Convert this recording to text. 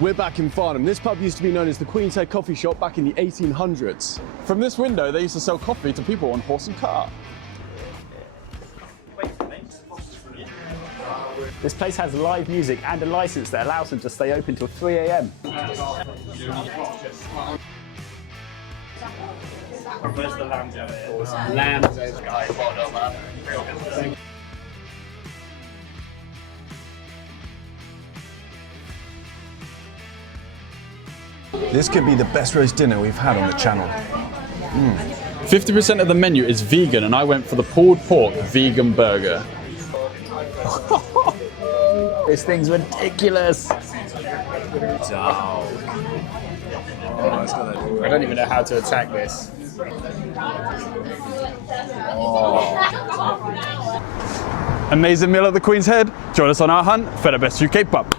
We're back in Farnham. This pub used to be known as the Queen's Head Coffee Shop back in the 1800s. From this window, they used to sell coffee to people on horse and cart. This place has live music and a license that allows them to stay open till 3 a.m. Where's the lamb over here? Lambs over guys. This could be the best roast dinner we've had on the channel. 50% of the menu is vegan, and I went for the pulled pork vegan burger. This thing's ridiculous. I don't even know how to attack this. Amazing meal at the Queen's Head. Join us on our hunt for the best UK pub.